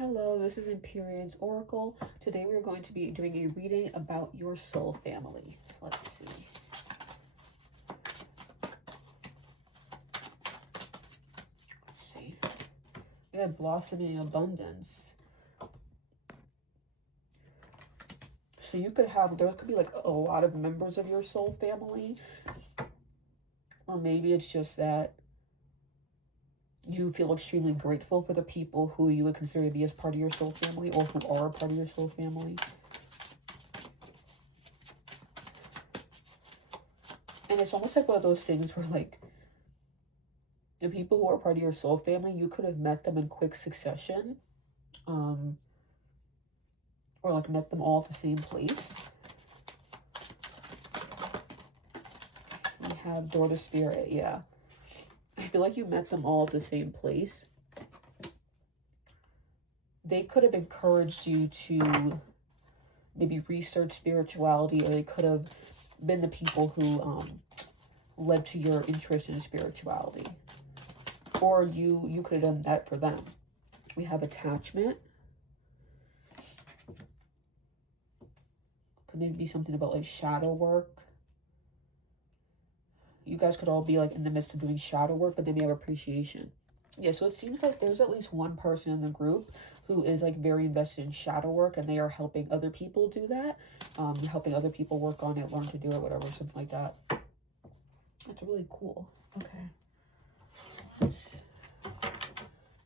Hello, this is Empyrean's Oracle. Today we're going to be doing a reading about your soul family. Let's see. We have blossoming abundance. So you could have, there could be like a lot of members of your soul family. Or maybe it's just that you feel extremely grateful for the people who you would consider to be as part of your soul family or who are a part of your soul family. And it's almost like one of those things where like the people who are part of your soul family, you could have met them in quick succession. Or like met them all at the same place. We have Door to Spirit, yeah. I feel like you met them all at the same place. They could have encouraged you to maybe research spirituality, or they could have been the people who led to your interest in spirituality. Or you could have done that for them. We have attachment. Could maybe be something about like shadow work. You guys could all be like in the midst of doing shadow work, but then we have appreciation. Yeah, so it seems like there's at least one person in the group who is like very invested in shadow work, and they are helping other people do that. Helping other people work on it, learn to do it, whatever, something like that. That's really cool. Okay.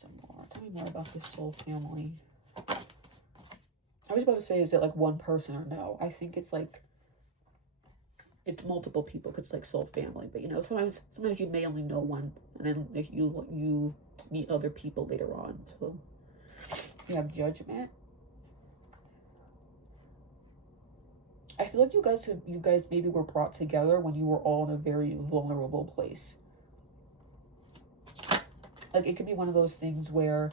Some more. Tell me more about this soul family. I was about to say, is it like one person or no? I think it's like, it's multiple people because it's like soul family. But you know, sometimes you may only know one, and then if you meet other people later on. So you have judgment. I feel like you guys maybe were brought together when you were all in a very vulnerable place. Like it could be one of those things where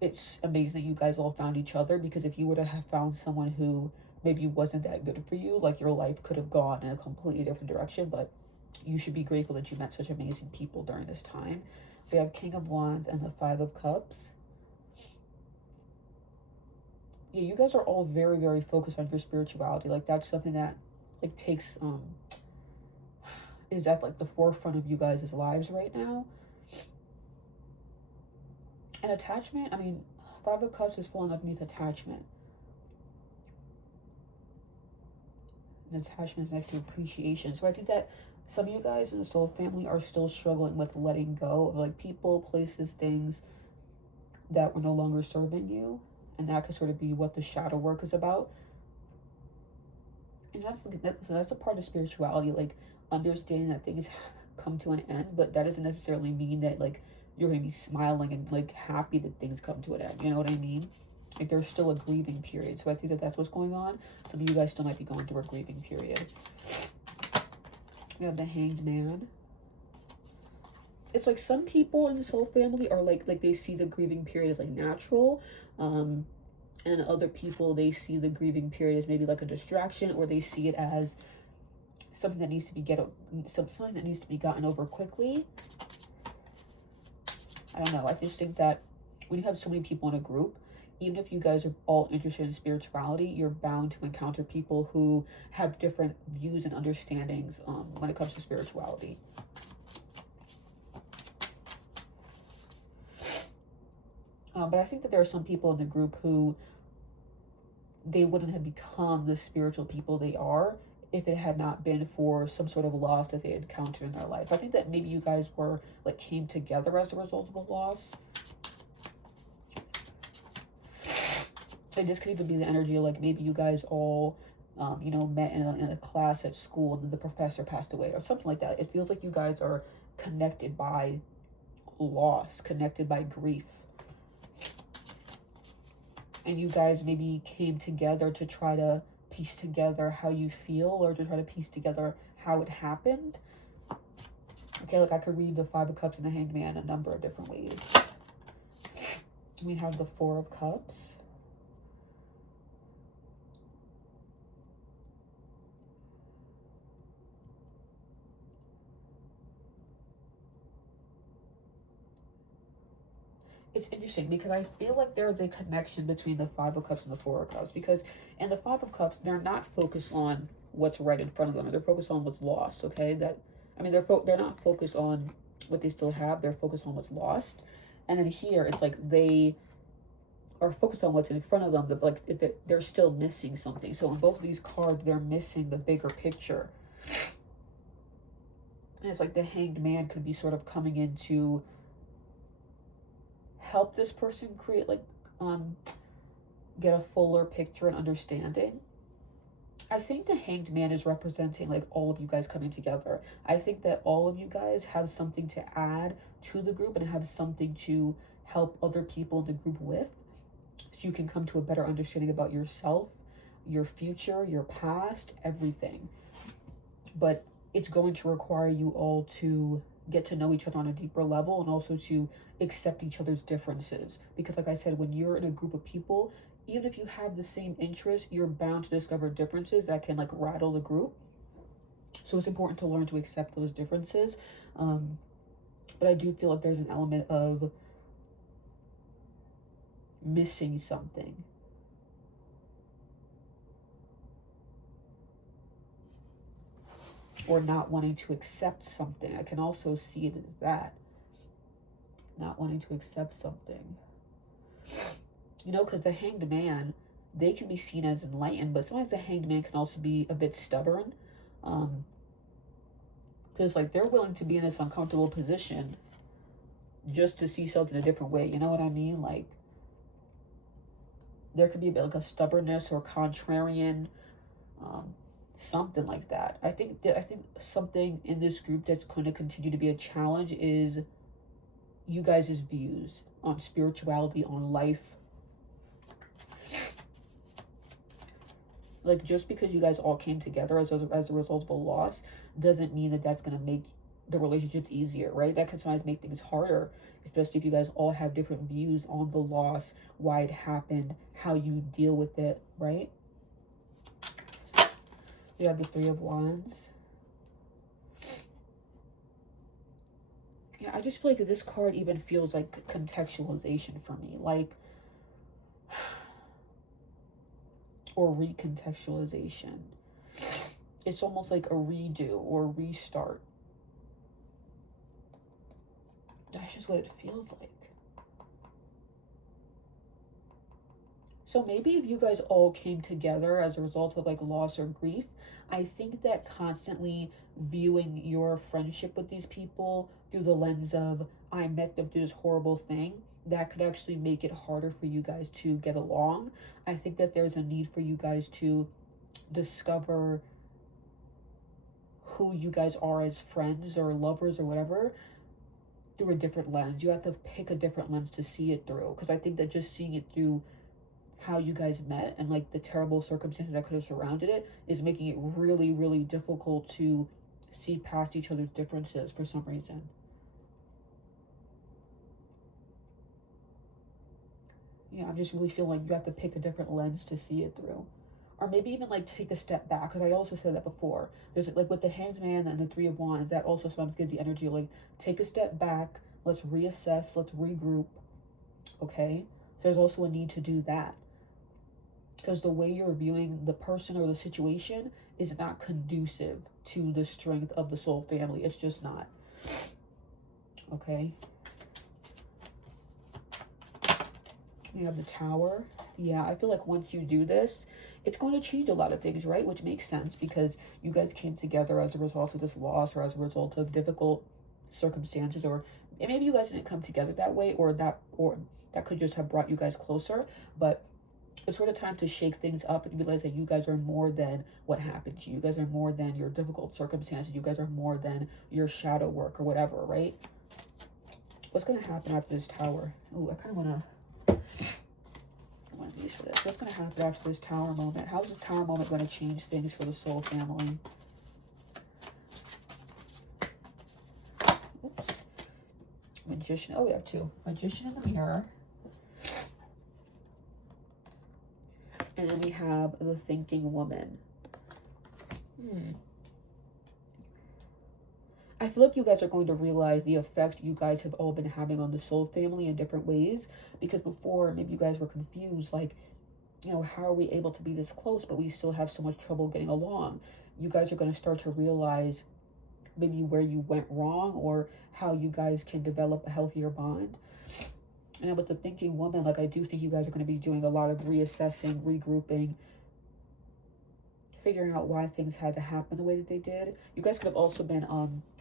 it's amazing that you guys all found each other, because if you were to have found someone who maybe wasn't that good for you, like your life could have gone in a completely different direction. But you should be grateful that you met such amazing people during this time. We have King of Wands and the Five of Cups. Yeah, you guys are all very, very focused on your spirituality. Like that's something that like takes is at like the forefront of you guys' lives right now. And attachment, I mean, Five of Cups is falling underneath attachment. And attachment is next to appreciation. So I think that some of you guys in the soul family are still struggling with letting go of like people, places, things that were no longer serving you. And that could sort of be what the shadow work is about. And that's a part of spirituality, like understanding that things come to an end, but that doesn't necessarily mean that like you're going to be smiling and like happy that things come to an end. You know what I mean? Like there's still a grieving period. So I think that that's what's going on. Some of you guys still might be going through a grieving period. We have the Hanged Man. It's like some people in the soul family are like they see the grieving period as like natural. And other people, they see the grieving period as maybe like a distraction, or they see it as something that needs to be something that needs to be gotten over quickly. I don't know. I just think that when you have so many people in a group, even if you guys are all interested in spirituality, you're bound to encounter people who have different views and understandings when it comes to spirituality. But I think that there are some people in the group who they wouldn't have become the spiritual people they are if it had not been for some sort of loss that they encountered in their life. I think that maybe you guys were like came together as a result of a loss. And this could even be the energy of like maybe you guys all you know, met in a class at school and then the professor passed away or something like that. It feels like you guys are connected by loss, connected by grief. And you guys maybe came together to try to piece together how you feel, or to try to piece together how it happened. Okay, like I could read the Five of Cups and the Hanged Man a number of different ways. We have the Four of Cups. It's interesting because I feel like there is a connection between the Five of Cups and the Four of Cups, because in the Five of Cups, they're not focused on what's right in front of them. They're focused on what's lost, okay? They're not focused on what they still have. They're focused on what's lost. And then here, it's like they are focused on what's in front of them, but like they're still missing something. So in both of these cards, they're missing the bigger picture. And it's like the Hanged Man could be sort of coming in to help this person create, like, get a fuller picture and understanding. I think the Hanged Man is representing like all of you guys coming together. I think that all of you guys have something to add to the group and have something to help other people in the group with, so you can come to a better understanding about yourself, your future, your past, everything. But it's going to require you all to get to know each other on a deeper level, and also to accept each other's differences. Because like I said, when you're in a group of people, even if you have the same interests, you're bound to discover differences that can like rattle the group. So it's important to learn to accept those differences. But I do feel like there's an element of missing something. Or not wanting to accept something. I can also see it as that. Not wanting to accept something. You know, because the Hanged Man, they can be seen as enlightened, but sometimes the Hanged Man can also be a bit stubborn. Because like they're willing to be in this uncomfortable position just to see something a different way. You know what I mean? Like there could be a bit like a stubbornness or contrarian, something like that. I think something in this group that's going to continue to be a challenge is you guys' views on spirituality, on life. Like, just because you guys all came together as a result of a loss doesn't mean that that's going to make the relationships easier, right? That can sometimes make things harder, especially if you guys all have different views on the loss, why it happened, how you deal with it, right? We have the Three of Wands. Yeah, I just feel like this card even feels like contextualization for me, like, or recontextualization. It's almost like a redo or a restart. That's just what it feels like. So maybe if you guys all came together as a result of like loss or grief, I think that constantly viewing your friendship with these people through the lens of I met them through this horrible thing, that could actually make it harder for you guys to get along. I think that there's a need for you guys to discover who you guys are as friends or lovers or whatever through a different lens. You have to pick a different lens to see it through, because I think that just seeing it through how you guys met and like the terrible circumstances that could have surrounded it is making it really, really difficult to see past each other's differences for some reason. Yeah, I'm just really feeling like you have to pick a different lens to see it through. Or maybe even like take a step back, because I also said that before. There's like with the Hanged Man and the Three of Wands, that also sometimes gives the energy of like, take a step back, let's reassess, let's regroup, okay? So there's also a need to do that. Because the way you're viewing the person or the situation is not conducive to the strength of the soul family. It's just not. Okay? You have the Tower. Yeah, I feel like once you do this, it's going to change a lot of things, right? Which makes sense, because you guys came together as a result of this loss, or as a result of difficult circumstances, or maybe you guys didn't come together that way, or that could just have brought you guys closer. But it's sort of time to shake things up and realize that you guys are more than what happened to you. You guys are more than your difficult circumstances. You guys are more than your shadow work or whatever, right? What's going to happen after this Tower? Ooh, I kind of want to use for this. What's going to happen after this Tower moment? How is this Tower moment going to change things for the soul family? Oops. Magician. Oh, we have two. Magician in the Mirror. And then we have the Thinking Woman. I feel like you guys are going to realize the effect you guys have all been having on the soul family in different ways, because before maybe you guys were confused, like, you know, how are we able to be this close but we still have so much trouble getting along? You guys are going to start to realize maybe where you went wrong or how you guys can develop a healthier bond. And with the thinking woman, like, I do think you guys are going to be doing a lot of reassessing, regrouping, figuring out why things had to happen the way that they did. You guys could have also been,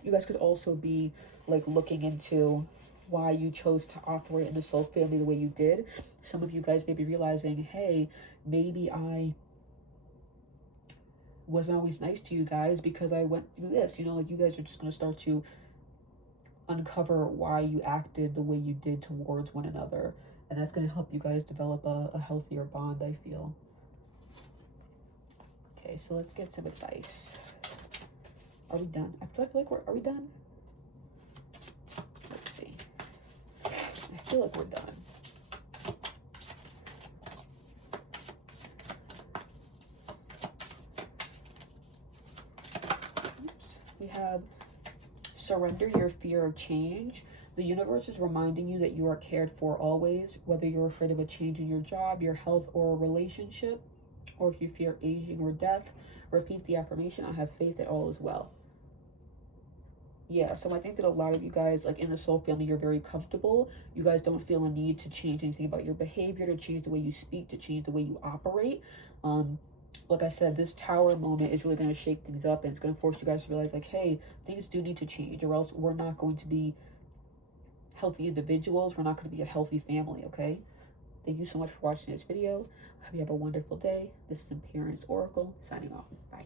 you guys could also be, like, looking into why you chose to operate in the soul family the way you did. Some of you guys may be realizing, hey, maybe I wasn't always nice to you guys because I went through this. You know, like, you guys are just going to start to uncover why you acted the way you did towards one another. And that's going to help you guys develop a healthier bond, I feel. Okay, so let's get some advice. Are we done? I feel like are we done? Let's see. I feel like we're done. Oops. We have surrender your fear of change. The universe is reminding you that you are cared for always, whether you're afraid of a change in your job, your health, or a relationship, or if you fear aging or death. Repeat the affirmation, I have faith that all is well. Yeah, so I think that a lot of you guys, like, in the soul family, you're very comfortable. You guys don't feel a need to change anything about your behavior, to change the way you speak, to change the way you operate. Like I said, this tower moment is really going to shake things up, and it's going to force you guys to realize, like, hey, things do need to change, or else we're not going to be healthy individuals. We're not going to be a healthy family, okay? Thank you so much for watching this video. I hope you have a wonderful day. This is Appearance Oracle, signing off. Bye.